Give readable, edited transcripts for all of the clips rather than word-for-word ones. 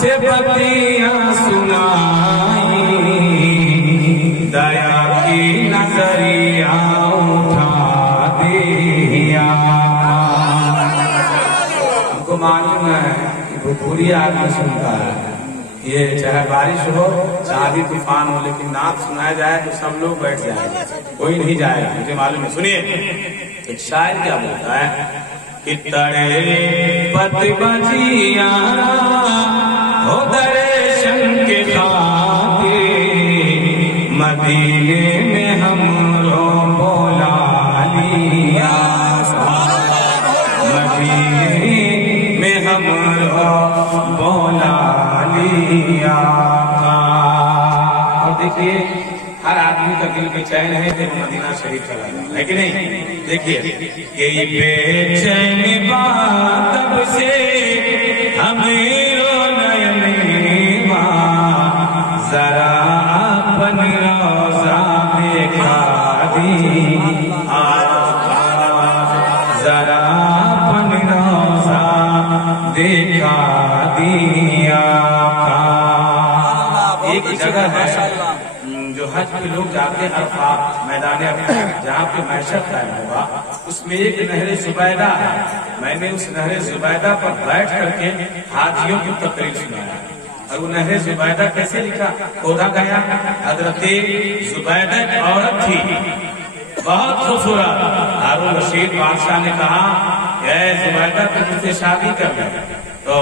से बत्तियां सुनाई, दया की नजरिया उठा दिया। हमको मालूम है कि वो पूरी आदमी सुनता है, ये चाहे बारिश हो चाहे तूफान हो, लेकिन नात सुनाया जाए तो सब लोग बैठ जाएंगे, कोई नहीं जाएगा, मुझे मालूम है। सुनिए एक शायर क्या बोलता है कि तड़े पति बजिया हो दर्शन के खातिर, मदीने में हमरो बोला लिया, मदीने में हमरो बोला लिया। और देखिए हर आदमी का दिल बेचैन है कि मदीना शरीफ चला जाए, है कि नहीं? देखिए ये बेचैन बात तब से हमें नयन जरा अपन रोजा देखा दी, जरा अपन रोजा देखा दिया। एक जगह है जो हज पे लोग जाते हैं, अरफात मैदान अरफात, जहाँ पे महशर कायम होगा, उसमें एक नहर जुबैदा है। मैंने उस नहर जुबैदा पर बैठ करके हाजियों की तकरीर सुनाया। और वो नहर जुबैदा कैसे लिखा खोदा गया। हजरत जुबैदा एक औरत थी, बहुत खूबसूरत। हारून रशीद बादशाह ने कहा जुबैदा तुम मुझसे शादी कर ले, तो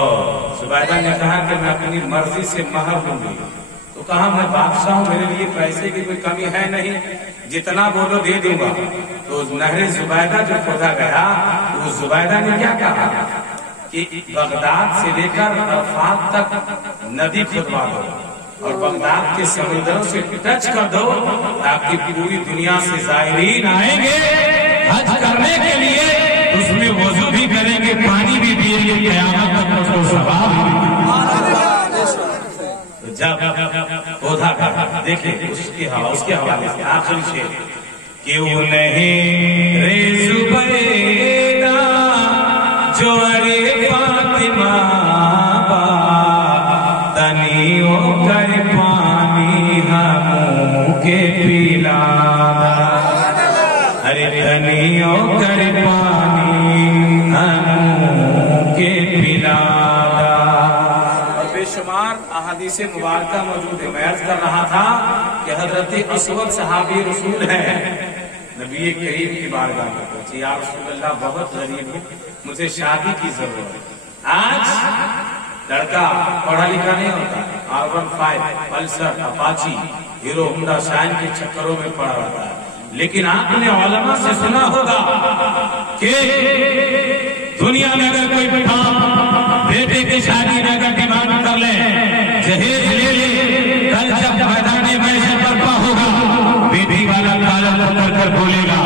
जुबैदा ने कहा कि मैं अपनी मर्जी से महर दूंगी। तो कहा मैं बादशाह हूँ, मेरे लिए पैसे की कोई कमी है नहीं, जितना बोलो दे दूंगा। तो नहर जुबैदा जो खोदा गया, वो जुबैदा ने क्या कहा कि बगदाद से लेकर अरफात तक नदी खुदवा दो और बगदाद के समुद्रों से टच कर दो, ताकि पूरी दुनिया से ज़ायरीन आएंगे हज करने के लिए, उसमें वजू भी करेंगे, पानी भी पिएंगे, क़यामत तक उसको सवाब भी। जब पौधा का देखिए उसके हवाले से आखिरी शेर क्यों नहीं रे जुबैदा जो अरे फातिमा तनियों कर पानी हमों के पिला, अरे तनियों कर पानी हमों के पिला। बेशुमार अहादीसे मुबारका मौजूद है। मैं अर्ज कर रहा था कि हजरत असवद सहाबी रसूल है, नबी करीम की बारगाह में पहुंचे, या रसूलल्लाह बहुत गरीब हूँ, मुझे शादी की जरूरत है। आज लड़का पढ़ा लिखा नहीं होता, R15 Pulsar Apache hero Honda shine के चक्करों में पड़ा रहता है, लेकिन आपने उलमा से सुना होगा कि दुनिया में अगर कोई बेटे की शादी में अगर डिमांड कर ले, जहेज ले ले, कल जब मैदान महशर बर्पा होगा, बेटी वाला ताला कर बोलेगा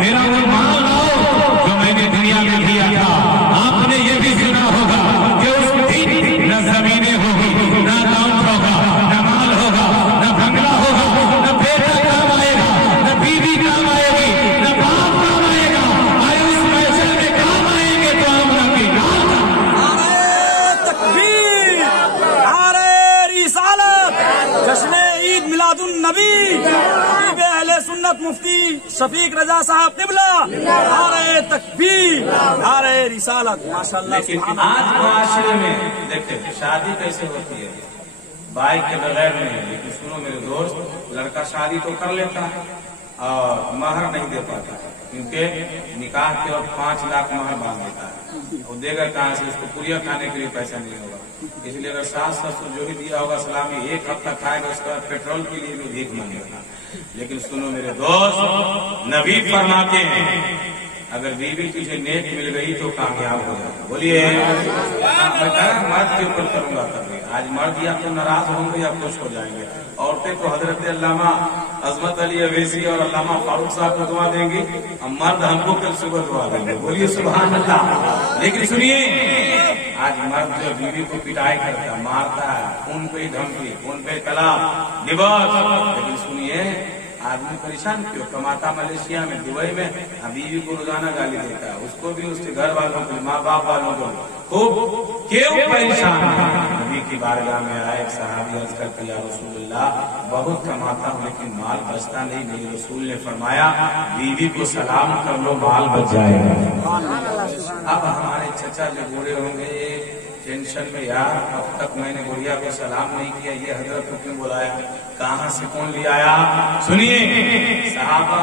मेरा वो माल लाओ जो मैंने दुनिया में दिया था। आपने ये भी सुना होगा कि उस दिन न जमीनें होगी, न अकाउंट होगा, न माल होगा, न बंगला होगा, न बेटा काम आएगा, न बीवी काम आएगी, न बाप काम आएगा। आए उस महशर में काम आएंगे तो हम नबी जश्न ईद मिलादुन नबी अहले सुन्नत मुफ्ती शफीक रजा साहब क़िबला, नारे तकबीर, नारे रिसालत। माशाअल्लाह। लेकिन आज माशरे में देखते शादी कैसे होती है, बाइक के बगैर नहीं। लेकिन सुनो मेरे दोस्त, लड़का शादी तो कर लेता है और महर नहीं दे पाता, क्योंकि निकाह के वक्त 5 लाख महर बांध देता है। वो देगा कहाँ से, उसको पूरिया खाने के लिए पैसा नहीं होगा। इसलिए अगर सास ससुर जो भी दिया होगा सलामी 1 हफ्ता खाएगा, उसका पेट्रोल के लिए भी भीख मांगेगा। लेकिन सुनो मेरे दोस्त, नबी फरमाते हैं अगर बीवी तुझे नेक मिल गई तो कामयाब हो जाए। बोलिए मर्द के ऊपर करूंगा तभी। आज मर्द या तो नाराज होंगे या खुश हो जाएंगे। औरतें तो हजरत अल्लामा अजमत अली अवैसी और अल्लामा फारूक साहब को दुआ देंगी, हम मर्द हमको कल सुबह दुआ देंगे। बोलिए सुभान अल्लाह। लेकिन सुनिए, आज मर्द जो बीवी को पिटाई करता है, मारता है, फोन पे धमकी, फोन पे कलाम, डिवोर्स। लेकिन सुनिए, आदमी परेशान क्यों? कमाता मलेशिया में, दुबई में, बीवी को रोजाना गाली देता है, उसको भी, उसके घर वालों को, माँ बाप वालों को खूब क्यों परेशान है? नबी की बारगाह में आए एक सहाबी अर्ज करते या रसूलल्लाह बहुत कमाता हूँ लेकिन माल बचता नहीं। मेरे रसूल ने फरमाया बीवी को सलाम कर लो, माल बच जाएगा। अब हमारे चचा जो बूढ़े होंगे टेंशन में, यार अब तक मैंने बुढ़िया को सलाम नहीं किया, ये हजरत को क्यों बुलाया, कहाँ से कौन ले आया? सुनिए, सहाबा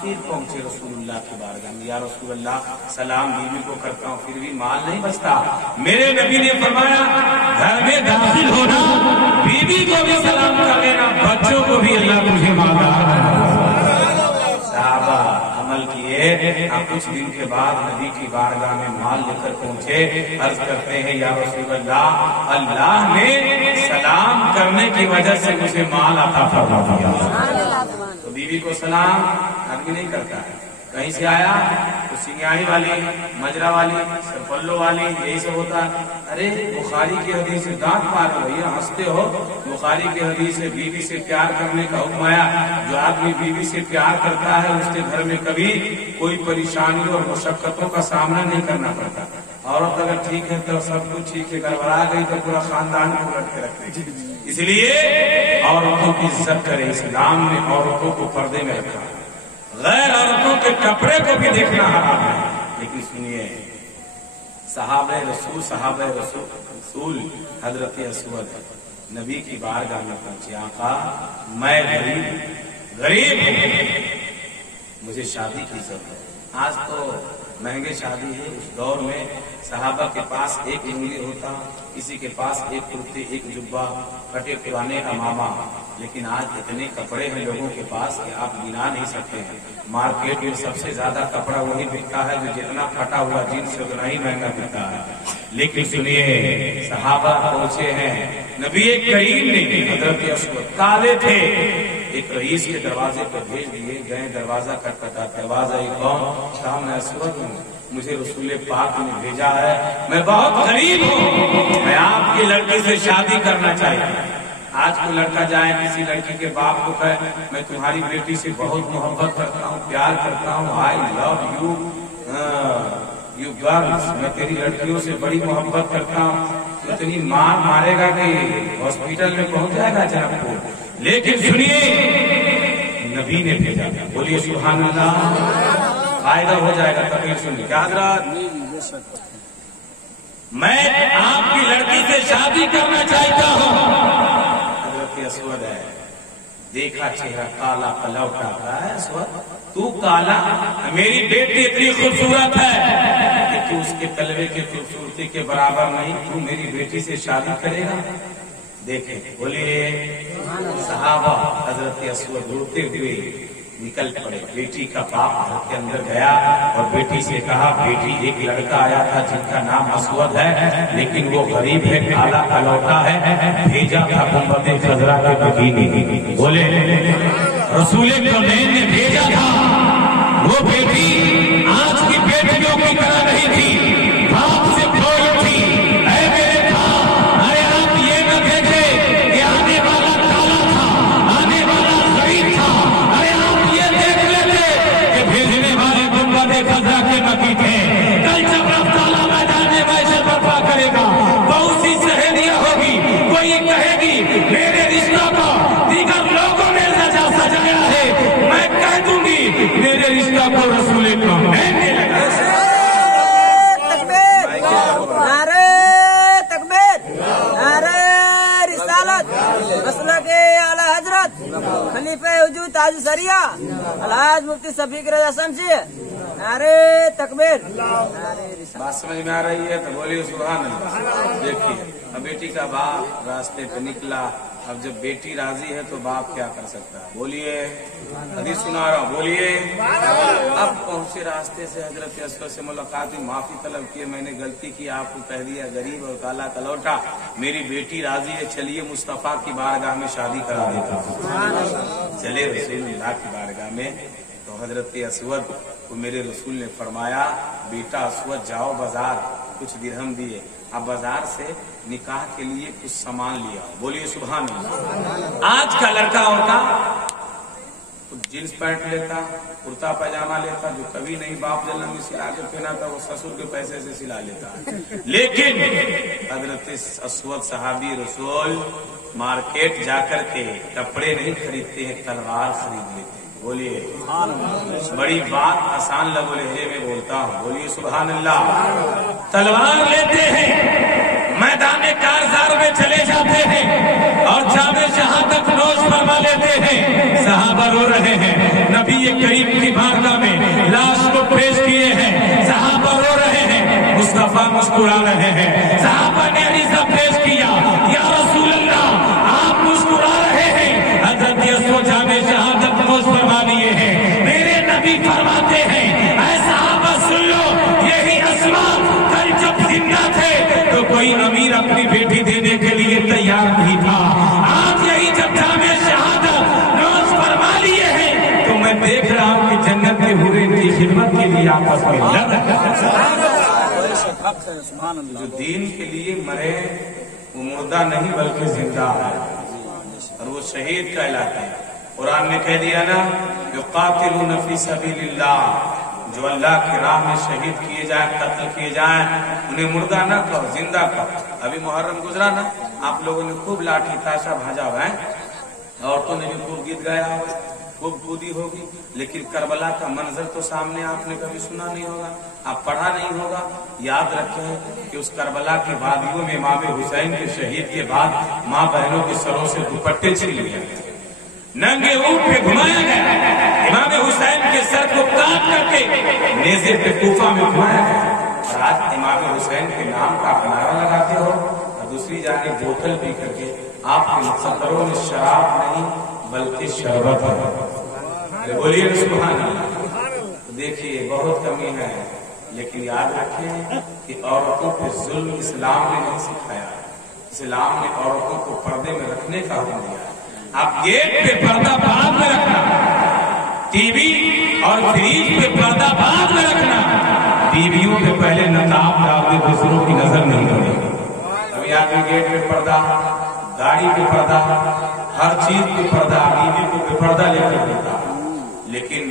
फिर पहुंचे रसूलुल्लाह की बारगाह में, या रसूलल्लाह सलाम बीवी को करता हूँ फिर भी माल नहीं बचता। मेरे नबी ने फरमाया घर में दाखिल होना, बीवी को भी सलाम कर देना, बच्चों को भी अल्लाह तुझे मालदार। सहाबा अमल किए। कुछ दिन के बाद नबी की बारगाह में माल लेकर पहुंचे, अर्ज करते हैं या रसूलल्लाह अल्लाह ने सलाम करने की वजह से मुझे माल अता फरमा दिया। तो बीवी को सलाम आदमी नहीं करता है, कहीं से आया तो सिंगाई वाली, मजरा वाली, सरपल्लो वाली, यही सब होता है। अरे बुखारी की हदीस से दांत मार भैया, हंसते हो। बुखारी की हदीस से बीवी से प्यार करने का हुक्म आया। जो आदमी बीवी से प्यार करता है उसके घर में कभी कोई परेशानी और मुशक्कतों का सामना नहीं करना पड़ता। औरत अगर ठीक है तो सब कुछ ठीक है, गड़बड़ा गई तो पूरा खानदान को उलट के रखते। इसलिए औरतों की इज्जत करे, इस्लाम ने औरतों को पर्दे में रखा। गैर औरतों के कपड़े को भी देखना हराम है। लेकिन सुनिए, सहाबे रसूल हजरत असवद नबी की बारगाह में पहुंचे, आका मैं गरीब मुझे शादी की जरूरत है। आज तो महंगे शादी है, उस दौर में सहाबा के पास एक लुंगी होता, किसी के पास एक कुर्ती, एक जुब्बा, कटे पुराने अमामा। लेकिन आज इतने कपड़े हैं लोगों के पास कि आप गिना नहीं सकते हैं। मार्केट में सबसे ज्यादा कपड़ा वही बिकता है जो जितना फटा हुआ जीन्स से उतना ही महंगा बिकता है। लेकिन सुनिए, सहाबा पहुंचे हैं, नबी करीम ने हजरत असवद काले थे, एक रईस के दरवाजे पर भेज दिए गए। दरवाजा खटखटा, दरवाजा कौन? कहा मैं असवद हूँ, मुझे रसूल पाक ने भेजा है, मैं बहुत गरीब हूँ, मैं आपकी लड़की से शादी करना चाहिए। आज को लड़का जाए किसी लड़की के बाप को कहे मैं तुम्हारी बेटी से बहुत मोहब्बत करता हूँ, प्यार करता हूँ, आई लव यू गर्ल्स, मैं तेरी लड़कियों से बड़ी मोहब्बत करता हूँ, इतनी मार मारेगा कि हॉस्पिटल में पहुंच जाएगा जनकपुर। लेकिन सुनिए, नबी ने भेजा, बोलिए सुभान अल्लाह, फायदा हो जाएगा। तकलीफ सुनिए, क्या हजरत मैं आपकी लड़की से शादी करना चाहता हूँ। असवद है, देखा चेहरा काला पलौटा है। असवद तू काला, मेरी बेटी इतनी खूबसूरत है कि तू उसके तलवे की खूबसूरती के बराबर नहीं, तू मेरी बेटी से शादी करेगा? देखे, बोलिए सहाबा हजरत असवद रोते हुए निकल पड़े। बेटी का बाप घर के अंदर गया और बेटी से कहा, बेटी एक लड़का आया था जिनका नाम असवद है, लेकिन वो गरीब है, काला कलौटा है, भेजा था गुंबद खजरा के मदीने। बोले रसूल कौनैन ने भेजा था। वो बेटी आज की बेटियों की तरह नहीं थी, बाप से खोई थी। ऐ मेरे बाप, अरे आप ये न देखे कि आने वाला काला था, आने वाला गरीब था, अरे आप ये देख लेते कि भेजने वाले गुंबद खजरा के मकी थे। कल जब रब ताला मैदान में महशर बर्पा करेगा, बहुत सी सहेलियां होगी, कोई कहेगी मेरे रिश्ता को दीगर लोगों ने सजाया है, मैं कह दूंगी मेरे रिश्ता को रसूल कौनैन ने लगाया। नारे तकबीर, नारे रिसालत, मसलके आला हजरत, खलीफे वजूद ताज सरिया अलहाज मुफ्ती शफीक रजा शमशी, नारे तकबीर, नारे रिसालत। बात समझ में आ रही है तो बोलिए सुभान अल्लाह। देखिए, अब बेटी का बाप रास्ते पे निकला, अब जब बेटी राजी है तो बाप क्या कर सकता है? बोलिए, हदीस सुना रहा हूँ, बोलिए। अब पहुंचे रास्ते से हजरत असवद से मुलाकात हुई, माफी तलब किए, मैंने गलती की, आपको कह दिया गरीब और काला कलौटा, मेरी बेटी राजी है, चलिए मुस्तफा की बारगाह में शादी करा देता हूँ। चले रसूलुल्लाह की बारगाह में, तो हजरत असवद को मेरे रसूल ने फरमाया, बेटा असवद जाओ बाजार, कुछ दिरहम दिए, अब बाजार से निकाह के लिए कुछ सामान लिया। बोलिए सुभान अल्लाह। आज का लड़का होता जींस पैंट लेता, कुर्ता पैजामा लेता, जो कभी नहीं बाप जन्म में सिला के पहना था वो ससुर के पैसे से सिला लेता। लेकिन हजरत अस्वद सहाबी रसूल मार्केट जाकर के कपड़े नहीं खरीदते हैं, तलवार खरीद लेते हैं। बोलिए बड़ी बात आसान लगो लहजे में बोलता हूँ, बोलिए सुभान अल्लाह। तलवार लेते हैं, मैदान कारजार में चले जाते हैं और जामे शहादत नोश फरमा लेते हैं। सहाबा रो रहे हैं, नबी करीम की बारगाह में लाश को पेश किए हैं, सहाबा रो रहे हैं, मुस्तफा मुस्कुरा रहे हैं। सहाबा ने अरीज़ा पेश किया, या रसूल अल्लाह आप मुस्कुरा रहे हैं, हजरत यसो जामे शहादत नोश फरमा लिए हैं। मेरे नबी फरमाते हैं, ऐ सहाबा सुन लो, यही अस्मा कल जब जिंदा थे तो कोई अमीर अपनी बेटी देने के लिए तैयार नहीं था। आज यही जब जामे शहादत नोश फरमा लिए हैं तो मैं देख रहा हूँ कि जन्नत के हुरे की खिदमत के लिए आपस में लड़ रहे हैं। जो दीन के लिए मरे वो मुर्दा नहीं बल्कि जिंदा है और वो शहीद कहलाते हैं। कुरान ने कह दिया ना, युक़ातिलून फी सबीलिल्लाह, जो अल्लाह की राह में शहीद किए जाए, कत्ल किए जाए, उन्हें मुर्दा न कहो, जिंदा कहो। अभी मुहर्रम गुजरा ना, आप लोगों ने खूब लाठी ताशा भाजा हुआ है, औरतों ने भी खूब गीत गाया होगा, खूब कूदी होगी, लेकिन करबला का मंजर तो सामने आपने कभी सुना नहीं होगा, आप पढ़ा नहीं होगा। याद रखें कि उस करबला की वादियों में इमाम हुसैन के शहीद के बाद माँ बहनों के सरों से दुपट्टे छीन लिए गए, नंगे ऊँट पे घुमाया गया, इमाम हुसैन के सर को काट करके नेज़े पे कूफा में घुमाया गया। और आज इमाम हुसैन के नाम का नारा लगाते हो और दूसरी जाने बोतल पी करके आपके सफरों में शराब नहीं बल्कि शरबत है। बोलिए सुभान अल्लाह। तो देखिए बहुत कमी है, लेकिन याद रखें कि औरतों पे जुल्म इस्लाम ने नहीं सिखाया। इस्लाम ने औरतों को पर्दे में रखने का हुक्म दिया। आप गेट पे पर्दा बाद में रखना, टीवी और फ्रिज पे पर्दा बाद में रखना, बीवियों पे पहले नकाब डाल दे, दूसरों की नजर नहीं पड़े। अभी आदमी गेट पे पर्दा, गाड़ी पे पर्दा, हर चीज पे पर्दा, बीवी को बेपर्दा लेकर देता। लेकिन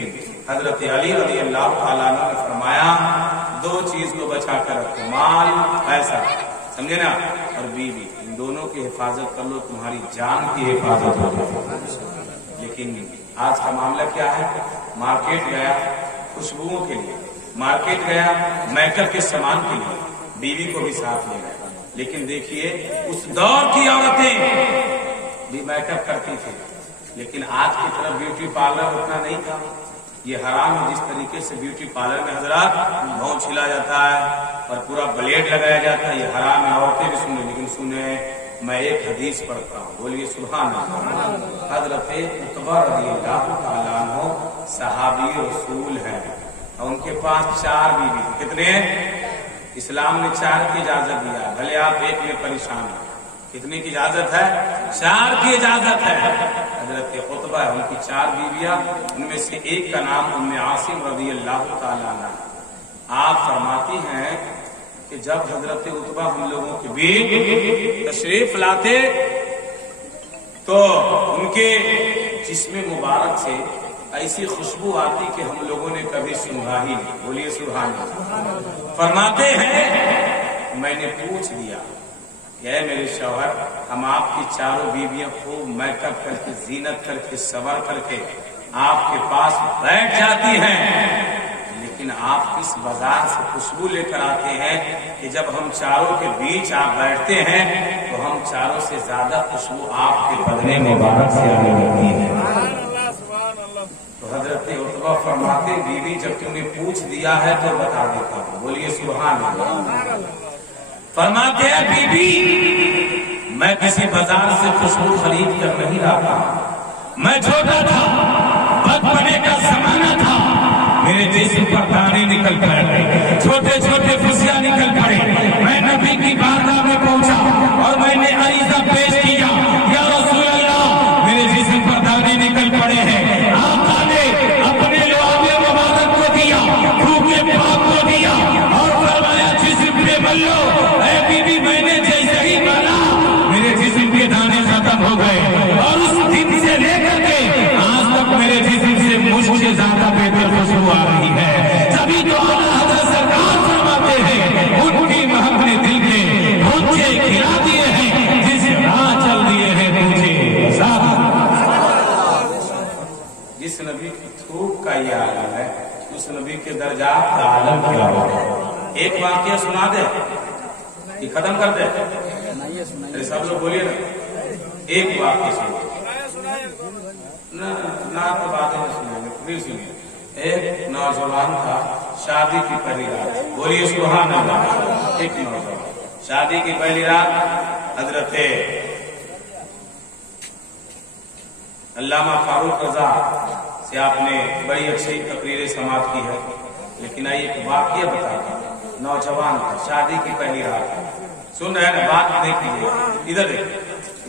हजरत अली रज़ी अल्लाह तआला अन्हु ने फरमाया, दो चीज को बचा कर रखो, माल पैसा, समझे ना, और बीवी, इन दोनों की हिफाजत कर लो, तुम्हारी जान की हिफाजत हो जाए। लेकिन आज का मामला क्या है, मार्केट गया खुशबुओं के लिए, मार्केट गया मेकअप के सामान के लिए, बीवी को भी साथ ले गया। लेकिन देखिए उस दौर की औरतें भी मेकअप करती थी, लेकिन आज की तरफ ब्यूटी पार्लर उतना नहीं था। ये हराम है जिस तरीके से ब्यूटी पार्लर में हजरात भौं छिला जाता है और पूरा ब्लेड लगाया जाता है, ये हराम है। औरतें भी सुने, लेकिन सुने मैं एक हदीस पढ़ता हूँ, बोलिए सुभान अल्लाह। हजरत उतबा रज़ियल्लाहु तआला अन्हु सहाबी रसूल हैं और उनके पास 4 बीवी थी। कितने? इस्लाम ने 4 की इजाजत दिया, भले आप एक में परेशान हैं। कितने की इजाजत है? 4 की इजाजत है। हजरत उतबा है, उनकी 4 बीवियां, उनमें से एक का नाम उम्मे आसिम रज़ियल्लाहु तआला अन्हा। आप फरमाती हैं कि जब हजरत उतबा हम लोगों के बीच तशरीफ लाते तो उनके जिस्म मुबारक से ऐसी खुशबू आती कि हम लोगों ने कभी सूंघा ही नहीं। बोलिए सुभान अल्लाह। फरमाते हैं मैंने पूछ दिया कि ऐ मेरे शौहर, हम आपकी 4 बीवियां खूब मेकअप करके, जीनत करके, सवर करके आपके पास बैठ जाती हैं, लेकिन आप इस बाजार से खुशबू लेकर आते हैं कि जब हम 4 के बीच आप बैठते हैं तो हम 4 से ज्यादा खुशबू आपके बदने मुबारक से आने लगती है। तो हजरत उतबा फरमाते, बीवी जब तुमने पूछ दिया है तो बता देता हूँ। बोलिए सुभान अल्लाह। फरमाते हैं बीबी, मैं किसी बाजार से खुशबू खरीद कर नहीं लाता, मैं छोटा था, बचपने का जमाना था, मेरे जिस्म पर दाने निकल पड़े, छोटे छोटे फुसिया निकल पड़े। मैं नबी की बारगाह में पहुंचा और मैंने अरीज़ा पेश किया, या रसूल अल्लाह मेरे जिस्म पर दाने निकल पड़े हैं। आका ने अपने लुआबे मुबारक को दिया, फूके पाक को दिया और फरमाया जिस्म पे मल लो। ऐ बीबी, मैंने जैसे ही माना मेरे जिस्म के दाने खत्म हो गए और उस दिन से लेकर के आज तक मेरे जिस्म खिला दिए हैं, जिस राह चल दिए हैं तुझे जिस नबी की थूक का ये आलम है, उस नबी के दर्जात का आलम क्या होगा। एक वाक्य सुना दे कि खत्म कर दे, अरे सब लोग बोलिए ना, एक वाक्य सुनो ना तो बातें नहीं सुनेंगे, फिर सुनिए। एक नौजवान था, शादी की पहली रात, बोलिए सुभान अल्लाह। एक नौजवान शादी की पहली रात, हजरत अल्लामा फारूक रजा से आपने बड़ी अच्छी तकरीरें समाप्त की है, लेकिन आइए एक वाक्य बताता हूं। नौजवान था, शादी की पहली रात, सुन रहे हैं, बात नहीं कीजिए, इधर देखिए,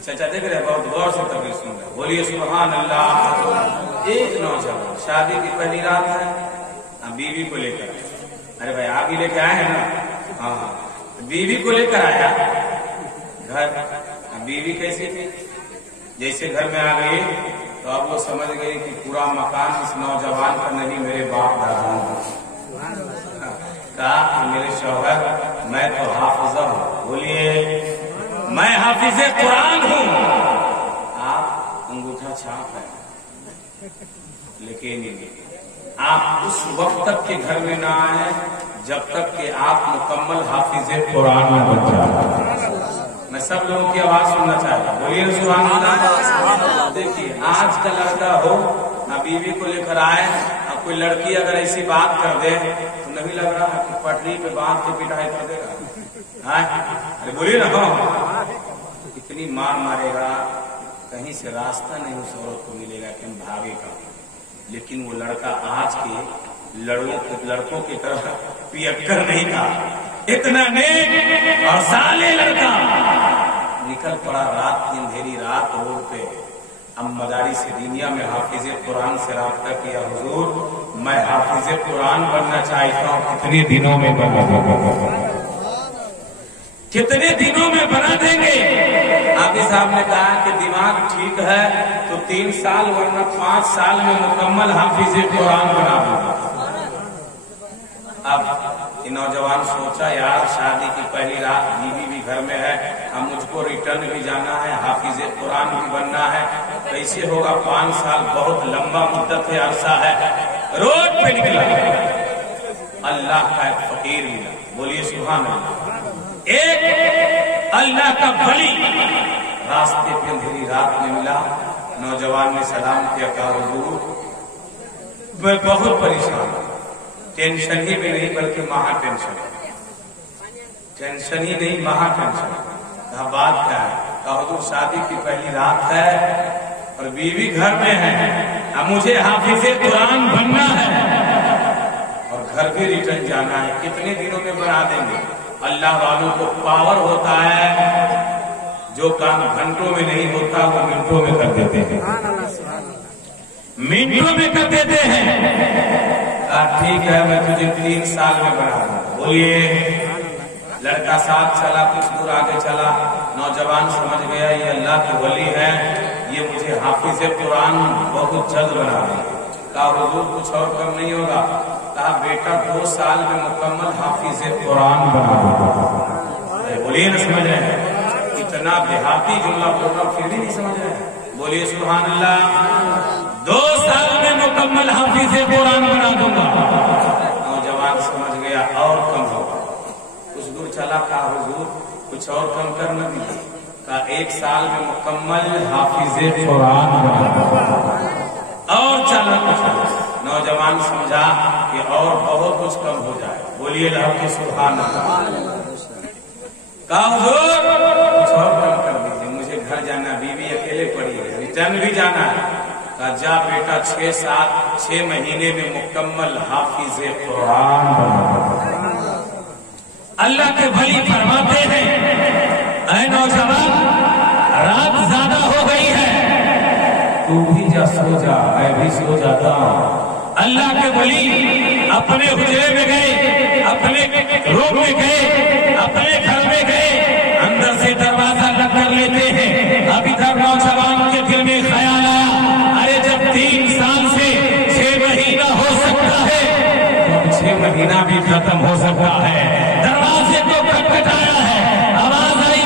चाचा देख रहे हैं, बहुत गौर से तकरीर सुन रहे हैं, बोलिए सुभान अल्लाह। एक नौजवान शादी की पहली रात है, बीवी को लेकर, अरे भाई आप भी लेकर आए हैं ना, हाँ, बीवी को लेकर आया घर। बीवी कैसी थी, जैसे घर में आ गई तो अब वो समझ गई कि पूरा मकान इस नौजवान का नहीं, मेरे बाप दादा कहा कि मेरे शौहर मैं तो हाफिजा हूँ, बोलिए मैं हाफिजे कुरान हूँ, आप अंगूठा छाप है, लेकिन आप उस वक्त तक के घर में ना आए जब तक कि आप मुकम्मल हाफिजे कुरान में बन जाए। मैं सब लोगों की आवाज सुनना चाहता हूँ, बोलिए सुभान अल्लाह। देखिए आज का लड़का हो ना, बीवी को लेकर आए, अब कोई लड़की अगर ऐसी बात कर दे तो नहीं लग रहा कि पटरी पे बांध के पिटाई कर देगा, अरे बोलिए ना, इतनी मार मारेगा, कहीं से रास्ता नहीं उस औरत को मिलेगा कि हम भागेगा। लेकिन वो लड़का आज के लड़कों की तरह पियक्कर नहीं था, इतना नेक और साले लड़का निकल पड़ा रात की अंधेरी रात रोड पे। अब मदारी से दुनिया में हाफिज कुरान से राब्ता किया, हुजूर मैं हाफिज कुरान बनना चाहता हूँ, कितने दिनों में बना कितने दिनों में बना देंगे। हाफिज साहब ने कहा कि दिमाग ठीक है तो 3 साल वरना 5 साल में मुकम्मल हाफिज कुरान बना दूंगा। अब नौजवान सोचा, यार शादी की पहली रात, बीवी भी घर में है, अब मुझको रिटर्न भी जाना है, हाफिज कुरान भी बनना है, कैसे होगा, 5 साल बहुत लंबा मुद्दत है, अरसा है। रोड पे निकला, अल्लाह का एक फकीर मिला, बोलिए सुभान अल्लाह। एक अल्लाह का वली रास्ते पे अंधेरी रात में मिला। नौजवान ने सलाम किया, कहा हुजूर मैं बहुत परेशान हूं, टेंशन ही में नहीं बल्कि महा टेंशन, टेंशन ही नहीं महा टेंशन। कहा बात क्या है, कहा हुजूर शादी की पहली रात है और बीवी घर में है, अब मुझे हाफिजे कुरान बनना है और घर भी रिटर्न जाना है, कितने दिनों में बना देंगे। अल्लाह वालों को पावर होता है, जो काम घंटों में नहीं होता वो मिनटों में कर देते हैं, मिनटों में कर देते हैं। ठीक है मैं तुझे 3 साल में बना दूंगा, बोलिए। लड़का साथ चला, कुछ दूर आगे चला, नौजवान समझ गया ये अल्लाह के वली है, ये मुझे हाफिज कुरान बहुत जल्द बना देगा। कहा हुजूर कुछ और कम नहीं होगा। कहा बेटा 2 साल में मुकम्मल हाफिज कुरान बना देगा। बोलिए ना, समझ रहे हैं, इतना देहाती जुमला बोल रहा फिर भी नहीं समझ रहे, बोलिए सुभान अल्लाह। 2 साल में मुकम्मल हाफिज कुरान बना दूंगा। नौजवान समझ गया और कम होगा, कुछ दूर चला, कहा हुजूर कुछ और कम करना भी। कहा 1 साल में मुकम्मल हाफिज कुरान बना दूंगा। और चला कुछ, नौजवान समझा कि और बहुत कुछ कम हो जाए, बोलिए लहके सुभान अल्लाह। कहा हुजूर कुछ और कम कर दीजिए, मुझे घर जाना, बीवी अकेले पड़ी है, रिटर्न भी जाना है। कहा जा बेटा 6 महीने में मुकम्मल हाफिज कुरान बना। अल्लाह के वली फरमाते हैं, ऐ नौजवान रात ज्यादा हो गई है, तू भी जा सो जा, मैं भी सो जाता हूँ। अल्लाह के वली अपने हुजरे में गए, अपने रूम में गए, अपने घर में गए, अंदर से दरवाजा लग कर लेते हैं। अब इधर नौजवान के दिल में ख्याल आया, अरे जब 3 साल से 6 महीना हो सकता है तो 6 महीना भी खत्म हो सकता है। दरवाजे को खटखटाया है, आवाज आई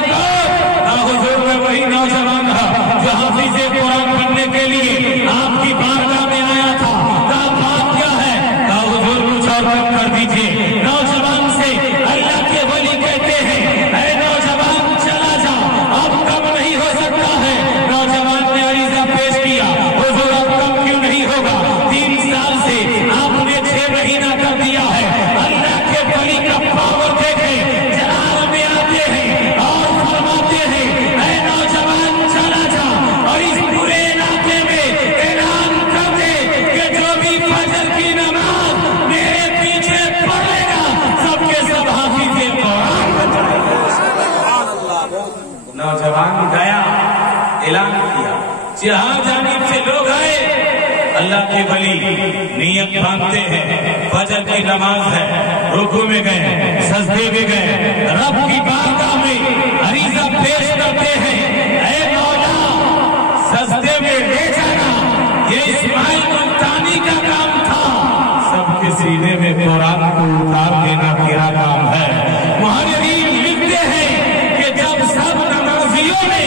नौजवान गया, ऐलान किया, जहां जानिब से लोग आए, अल्लाह के वली नियत बांधते हैं, फजर की नमाज है, रुकू में गए, सजदे में गए, रब की बारगाह में अरीजा पेश करते हैं, ऐ मौला सजदे में ले जाना, ये इस्माइल मुल्तानी का काम था। सबके सीने में कुरान को उतार देना तेरा काम है। मुहर्रिरीन लिखते हैं कि जब सब नमाजियों ने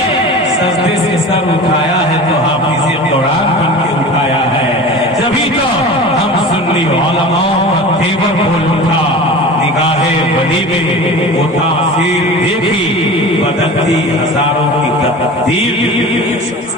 सजदे से सर उठाया है तो हाफिज़े कुरान बन के उठाया है। जभी तो हम सुन्नी उलमाओं का तेवर बोल उठा, निगाहे वली में वो तासीर देखी, बदलती हजारों की तकदीर।